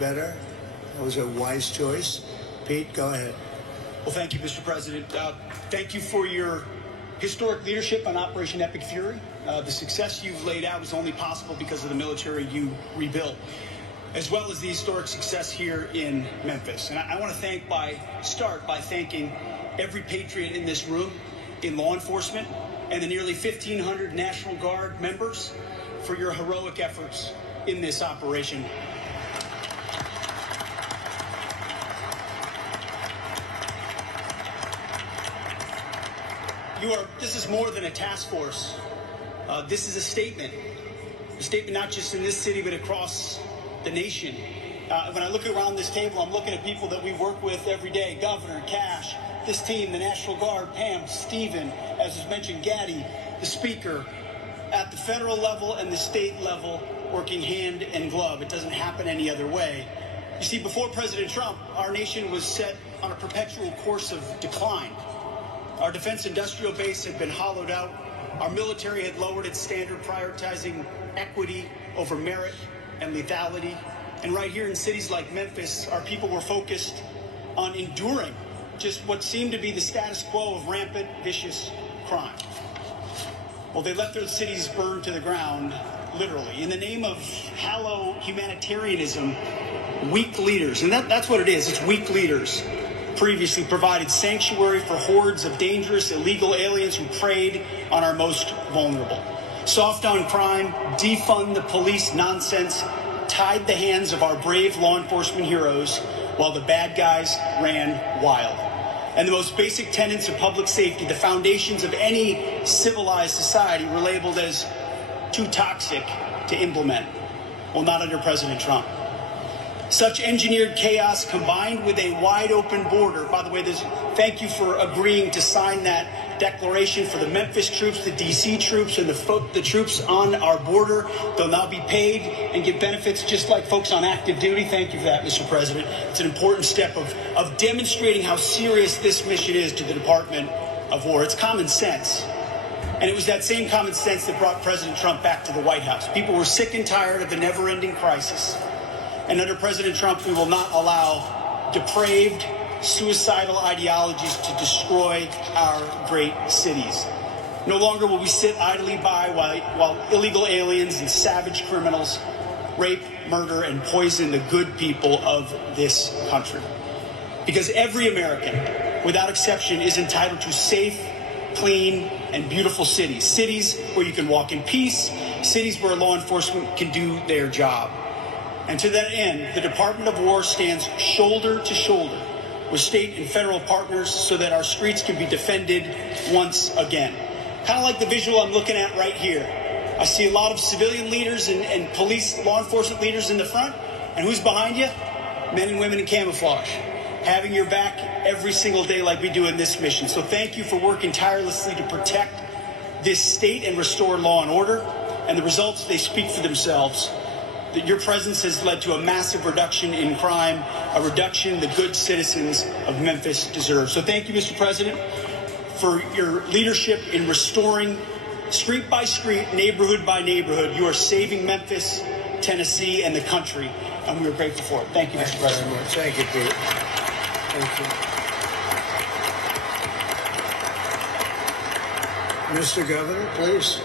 better. That was a wise choice. Pete, go ahead. Well, thank you, Mr. President. Thank you for your historic leadership on Operation Epic Fury. The success you've laid out was only possible because of the military you rebuilt, as well as the historic success here in Memphis. And I want to start by thanking every patriot in this room, in law enforcement, and the nearly 1,500 National Guard members for your heroic efforts in this operation. This is more than a task force. This is a statement not just in this city, but across the nation. When I look around this table, I'm looking at people that we work with every day: Governor Cash, this team, the National Guard, Pam, Stephen, as was mentioned, Gaddy, the Speaker, at the federal level and the state level, working hand in glove. It doesn't happen any other way. You see, before President Trump, our nation was set on a perpetual course of decline. Our defense industrial base had been hollowed out. Our military had lowered its standard, prioritizing equity over merit and lethality. And right here in cities like Memphis, our people were focused on enduring just what seemed to be the status quo of rampant, vicious crime. Well, they let those cities burn to the ground, literally. In the name of hollow humanitarianism, weak leaders, and that's what it is, it's weak leaders, previously provided sanctuary for hordes of dangerous illegal aliens who preyed on our most vulnerable. Soft on crime, defund the police nonsense tied the hands of our brave law enforcement heroes while the bad guys ran wild. And the most basic tenets of public safety, the foundations of any civilized society, were labeled as too toxic to implement. Well, not under President Trump. Such engineered chaos combined with a wide open border. By the way, thank you for agreeing to sign that declaration for the Memphis troops, the DC troops, and the troops on our border. They'll now be paid and get benefits just like folks on active duty. Thank you for that, Mr. President. It's an important step of demonstrating how serious this mission is to the Department of War. It's common sense. And it was that same common sense that brought President Trump back to the White House. People were sick and tired of the never-ending crisis. And under President Trump, we will not allow depraved, suicidal ideologies to destroy our great cities. No longer will we sit idly by while illegal aliens and savage criminals rape, murder, and poison the good people of this country. Because every American, without exception, is entitled to safe, clean, and beautiful cities. Cities where you can walk in peace, cities where law enforcement can do their job. And to that end, the Department of War stands shoulder to shoulder with state and federal partners so that our streets can be defended once again. Kind of like the visual I'm looking at right here. I see a lot of civilian leaders and police, law enforcement leaders in the front. And who's behind you? Men and women in camouflage, having your back every single day like we do in this mission. So thank you for working tirelessly to protect this state and restore law and order. And the results, they speak for themselves. That your presence has led to a massive reduction in crime, a reduction the good citizens of Memphis deserve. So thank you, Mr. President, for your leadership in restoring street by street, neighborhood by neighborhood. You are saving Memphis, Tennessee, and the country, and we are grateful for it. Thank you, Mr. President. Thank you, Pete. Thank you. Mr. Governor, please.